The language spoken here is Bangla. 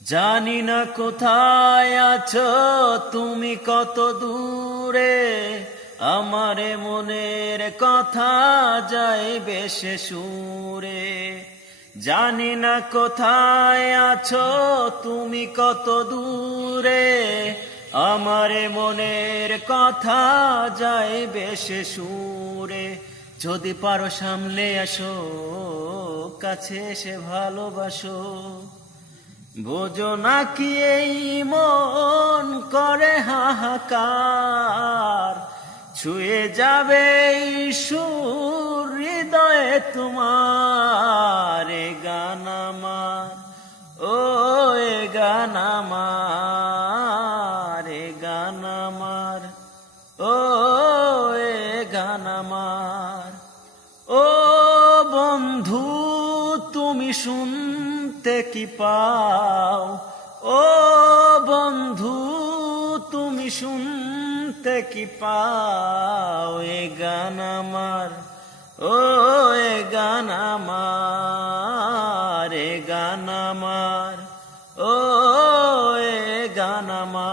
জানি না কোথায় আছো তুমি, কত দূরে, আমারে মনের কথা যায় বেশে সুরে। জানি না কোথায় আছো তুমি, কত দূরে, আমারে মনের কথা যায় বেশে সুরে। যদি পারো সামলে আসো, কাছে এসে ভালোবাসো। বোঝো না কি এই মন করে হাহাকার, ছুঁয়ে যাবে এই সুর হৃদয়ে তোমার। এ গান আমার, ও এ গান আমার, এ গান আমার, ও এ গান আমার। ও বন্ধু তুমি শুনতে কি পাও, ও বন্ধু তুমি শুনতে কি পাও। এ গান আমার, ও এ গান আমার, এ গান আমার, ও এ গান আমার।